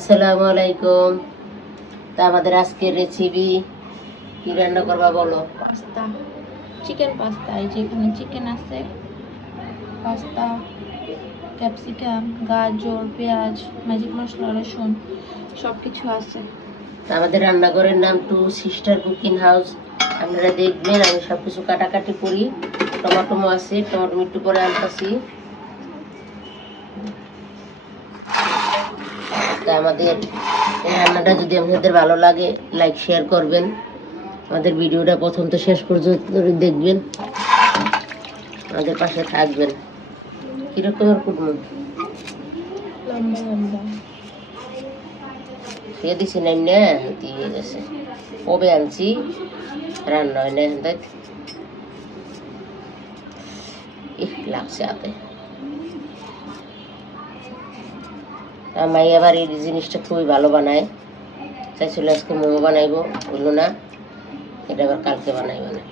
আসসালামু আলাইকুম। তা আমাদের আজকের রেসিপি কি রান্না করবা বলো? Pasta, chicken pasta. এই যে এখানে চিকেন আছে, পাস্তা, ক্যাপসিকাম, গাজর, পেঁয়াজ, ম্যাজিক মশলা, রসুন সব কিছু আছে। তা আমাদের রান্নাঘরের নাম টু সিস্টার কুকিং হাউস। আপনারা দেখবেন আমি সব কিছু কাটাকাটি করি। টমেটো আছে, টমেটো একটু পরে আনতেছি। তা আমাদের এই রান্নাটা যদি আপনাদের ভালো লাগে লাইক শেয়ার করবেন। আমাদের ভিডিওটা প্রথম তো শেষ পর্যন্ত দেখবেন, আমাদের পাশে থাকবেন। কিরকমের কুটুম লম্বা লম্বা খেয়ে দিছি নাই না দিয়ে গেছে, কবে আনছি রান্না হয় না এখন লাগছে হাতে। মাই আবার এই জিনিসটা খুবই ভালো বানায়, চাইছিল আজকে মোমো বানাইবো, বললো না এটা আবার কালকে বানাইব না।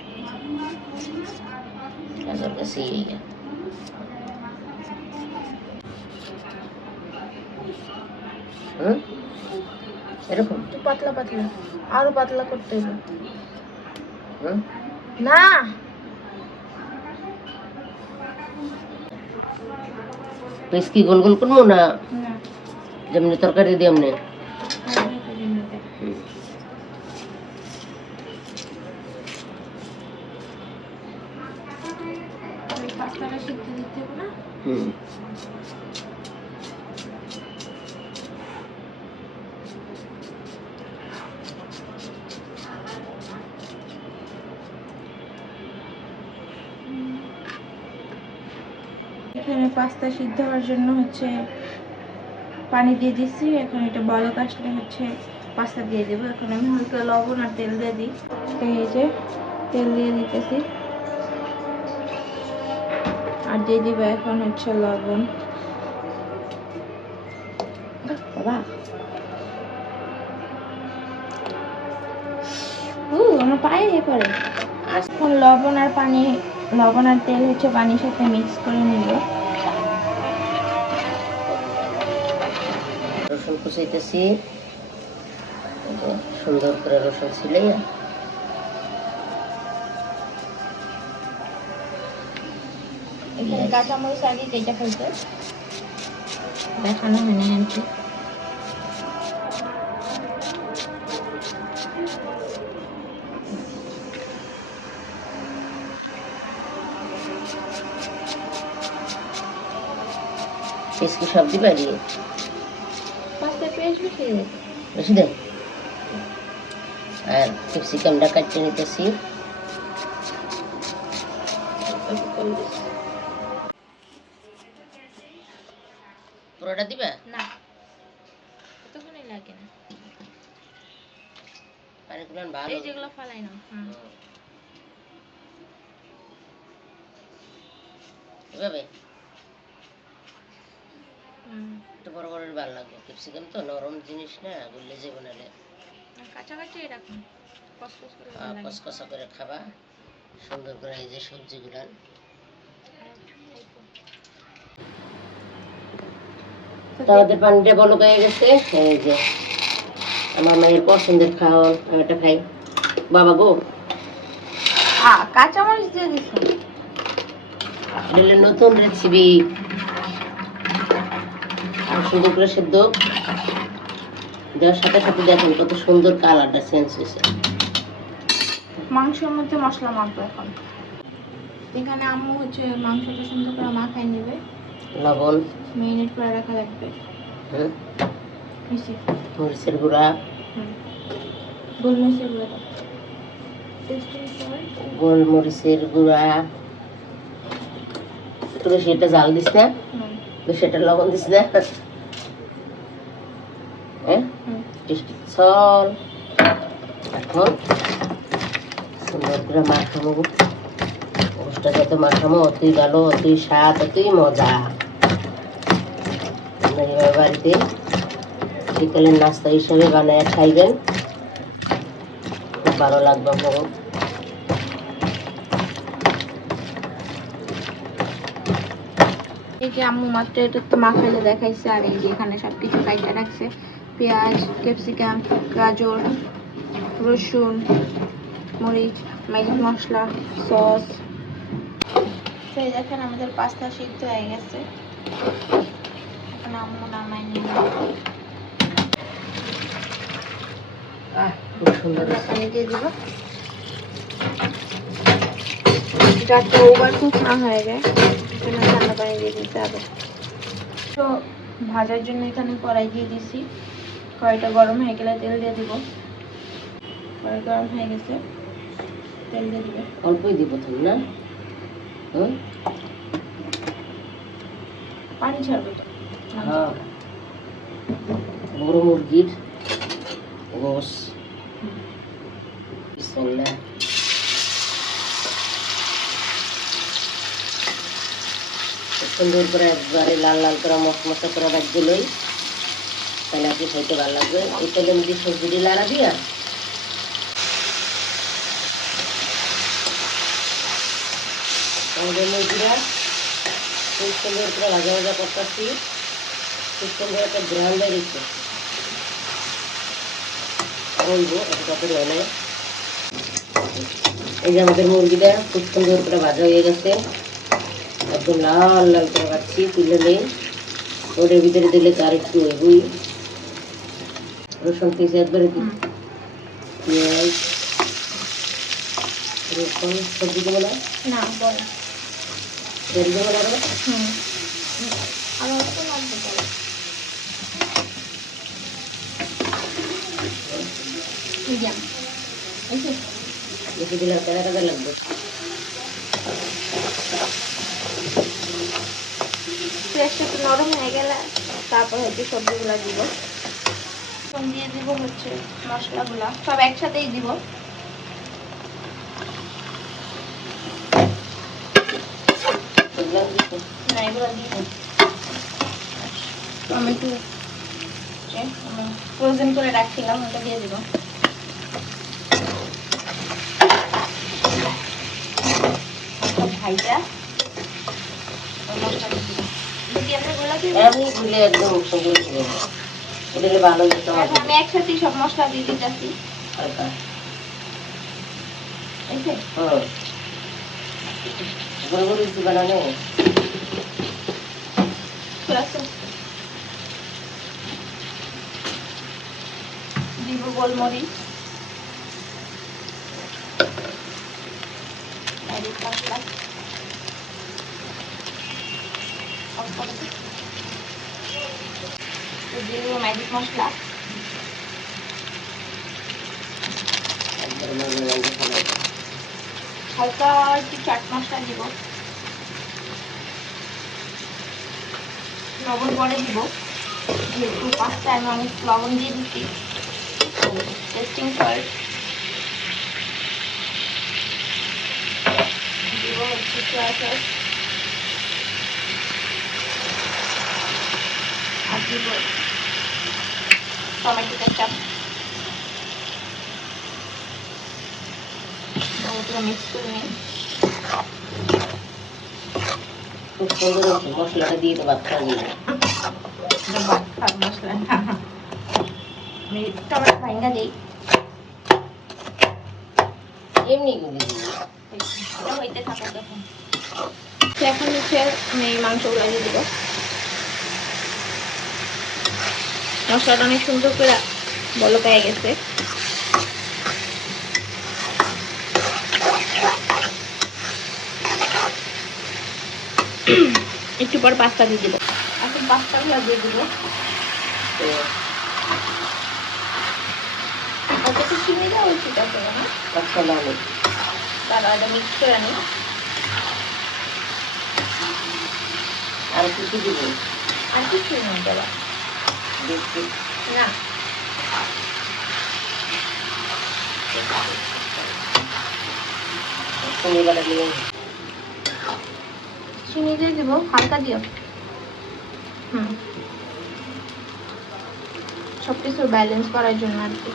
কাজের কাছে এরকম একটু পাতলা পাতলা, আরো পাতলা করতে হবে হুম না। বেশ কি গোল গোল করবো না, না, যেমনি তরকারি দিয়ে এমনি। পাস্তাটা সিদ্ধ দিতে হবে না। হুম এখানে পাস্তা সিদ্ধ হওয়ার জন্য পানি দিয়ে দিচ্ছি। এখন এটা বলক আসলে পাস্তা দিয়ে দেবো। এখন আমি হালকা লবণ আর তেল দিয়ে দিই। এই যে তেল দিয়ে দিতেছি, আর দিয়ে দিব এখন লবণ। বাবা, আমার পায়ে এ করে। এখন লবণ আর তেল পানির সাথে মিক্স করে নিব। রসুন কুচাইতেছি, সুন্দর করে রসুন ছিলে এখানে কাঁচামরিচ আগে কেটে ফেলতে দেখানো হয় না আর কি। পেঁয়াজ কি সব দিবা দিয়ে পাস্তায় পেঁয়াজ বেশি দেয়। বেশি দেন। আর ক্যাপসিকামটা কাটিয়ে নিতেছি। পুরোটা দিবা না, এতক্ষণই লাগে না। পানিগুলো ভালো, এই যেগুলো ফালাই না। এভাবে একটু বড় বড় ভালো লাগবে। ক্যাপসিকাম তো নরম জিনিস না, বললে যে বানালে কাছাকাছি এরকম কসকস করে কসকসা করে খাবা সুন্দর করে। এই যে সবজিগুলা আমাদের পানিটা বলক হয়ে গেছে। এই যে আমার মায়ের পছন্দের খাওয়ান, আমি এটা খাই। বাবা গো, কাঁচামরিচ দিয়ে দিচ্ছ। এটা নতুন রেসিপি, আর সুন্দর করে সেদ্ধ দেওয়ার সাথে সাথে দেখেন কত সুন্দর কালারটা চেঞ্জ হয়েছে। মাংসের মধ্যে মশলা মাখবো এখন। এখানে আম্মু মাংসটা সুন্দর করে মাখাই নেবে। লবণ, মেরিনেট করে রাখা লাগবে। মরিচের গুঁড়া, গোলমরিচের গুঁড়া, গোলমরিচের গুঁড়া, একটু বেশি এটা জাল দিস না, বেশি এটা লবণ দিস না। হ্যাঁ, টেস্টি চল। এখন সুন্দর করে মাখামো, গোষ্ঠটা যত মাখামো অতই ভালো, অতই স্বাদ, অতই মজা। এবার বাড়িতে বিকালের নাস্তা হিসাবে বানায় খাইবেন, খুব ভালো লাগবে আপনার। এই যে আম্মু মাত্র এটা তো মাখাইলে দেখাইছে, আর এই যে এখানে সবকিছু কাইটা রাখছে। পেঁয়াজ, ক্যাপসিকাম, গাজর, রসুন, মরিচ, ম্যাজিক মশলা, সস। তো এই দেখেন আমাদের পাস্তা সিদ্ধ হয়ে গেছে। এখন আম্মু নামাই নিয়ে খুব সুন্দর পানি দিয়ে দিব, যাতে ওভার কুক না হয়ে যায়। এখানে ঠান্ডা পানি দিয়ে দিতে হবে। তো ভাজার জন্য এখানে কড়াই দিয়ে দিছি। কড়াইটা গরম হয়ে গেলে তেল দিয়ে দিব। কড়াই গরম হয়ে গেছে, তেল দিয়ে দিব। অল্পই দিব প্রথম না, পানি ছাড়বে তো। হ্যাঁ, বড় মুরগির গোস। বিসমিল্লাহ। সুন্দর করে একবারে লাল লাল করে মশমশা করে রাখবে লই, তাহলে আপনি খাইতে ভালো লাগবে। এই তেলের মধ্যে সবজি লাড়া দিয়া আমাদের মুরগিরা খুব সুন্দর করে ভাজা ভাজা করতেছি। খুব সুন্দর একটা গ্রাম বেরিয়েছে বলবো কত ধরনের। এই যে আমাদের মুরগিটা খুব সুন্দর করে ভাজা হয়ে গেছে, একদম লাল লাল করে ভাজছি। তুলে নেই, ওর ভিতরে দিলে তো আর একটু ওই রসুন পিস একবারে পেঁয়াজ রসুন সবজি দেবো না, না বলে তেল দেবো না। আর অল্প লাগবে তাহলে। মিডিয়াম বেশি দিলে কাদা কাদা লাগবে। পেঁয়াজটা একটু নরম হয়ে গেলে তারপর হচ্ছে সবজিগুলো দিব। এখন দিয়ে দিব হচ্ছে মশলাগুলো, সব একসাথেই দিব। না এগুলো দিব টমেটো ফ্রোজেন করে রাখছিলাম, ওটা দিয়ে দিব। ভাইটা মশলা দিয়ে দিব। যদি আপনি গুলা দিবেন আমি গুলে একদম সুন্দর করে ওটা ভালো হতো। আমি একসাথেই সব মশলা দিয়ে দিতেছি। হালকা এই যে বড় বড় রুটি বানানো দিব গোলমরিচ, ম্যাজিক মশলা, দিয়ে দিব ম্যাজিক মশলা, হালকা একটু চাট মশলা দিব, লবণ পরে দিব, যেহেতু পাস্তায় আমি অনেক লবণ দিয়ে দিচ্ছি। টেস্টিং সল্ট দিব হচ্ছে সয়া সস, আর দিব টমেটো কেচাপ। পুরো মিক্স করে নিই। খুব সুন্দর মশলাটা দিয়ে তো ভাত খাওয়া যাবে। ভাত খাওয়ার মশলা না, আমি টমেটো ভাঙা দিই এমনি গুলি দিই। এটা হইতে থাকো তখন। এখন হচ্ছে আমি এই মাংসগুলো দিয়ে দিব। মশলাটা অনেক সুন্দর করে বলক হয়ে গেছে। একটু পর পাস্তা দিয়ে দিব। এখন পাস্তাগুলো দিয়ে দিব। অল্প চিনি দেওয়া উচিত আছে না? পাঁচটা নামে তারপর এটা মিক্স করে নিই। আর কিছু দিব আর কিছু নেই দেওয়া দেখছি না। শনিবার নিয়ে চিনি দিয়ে দিব, হালকা দিও। সবকিছু ব্যালেন্স করার জন্য আর কি।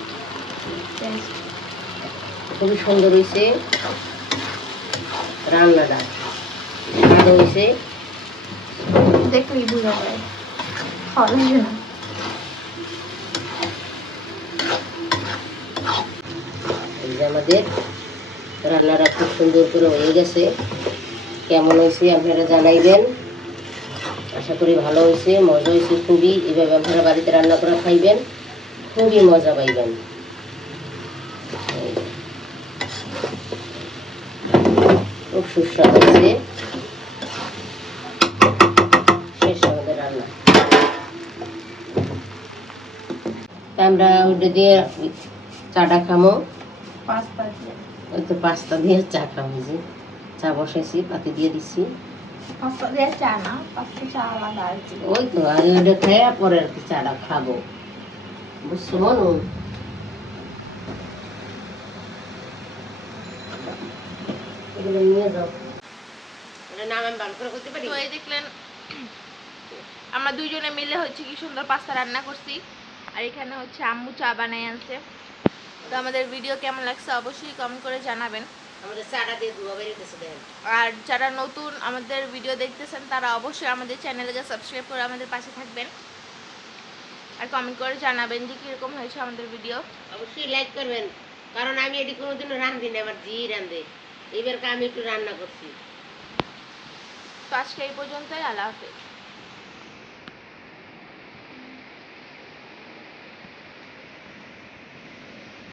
খুবই সুন্দর হয়েছে রান্নাটা, ভালো হয়েছে দেখলেই বোঝা যায় খাওয়ার জন্য। আমাদের রান্নাটা খুব সুন্দর করে হয়ে গেছে। কেমন হয়েছে আপনারা জানাইবেন। আশা করি ভালো হয়েছে, মজা হয়েছে খুবই। এভাবে আপনারা বাড়িতে রান্না করে খাইবেন, খুবই মজা পাইবেন। খুব সুস্বাদু হয়েছে। শেষ আমাদের রান্না। তা আমরা ওইটা দিয়ে চাটা খামো। পাস্তা দিয়ে। ওই তো পাস্তা দিয়ে চা খাবো। যে চা বসাইছি, পাতি দিয়ে দিচ্ছি। পাস্তা দিয়ে চা না, পাস্তা চা আলাদা আর কি। ওই তো আগে ওইটা খাইয়া পরে আর কি চাটা খাবো, বুঝছো মনু? এগুলো নিয়ে যাও। এটা নাম আমি ভালো করে করতে পারি। তো এই দেখলেন আমরা দুইজনে মিলে হচ্ছে কি সুন্দর পাস্তা রান্না করছি। আর এখানে হচ্ছে আম্মু চা বানাই আনছে। তো আমাদের ভিডিও কেমন লাগছে অবশ্যই কমেন্ট করে জানাবেন। আমাদের চাটা দিয়ে ধোয়া বেরিয়েছে দেখেন। আর যারা নতুন আমাদের ভিডিও দেখতেছেন তারা অবশ্যই আমাদের চ্যানেলকে সাবস্ক্রাইব করে আমাদের পাশে থাকবেন। আর কমেন্ট করে জানাবেন যে কীরকম হয়েছে আমাদের ভিডিও। অবশ্যই লাইক করবেন, কারণ আমি এটি কোনোদিনও রান্ধি না, আমার জি রান্ধে। এইবার আমি একটু রান্না করছি। তো আজকে এই পর্যন্তই, আল্লাহ হাফেজ।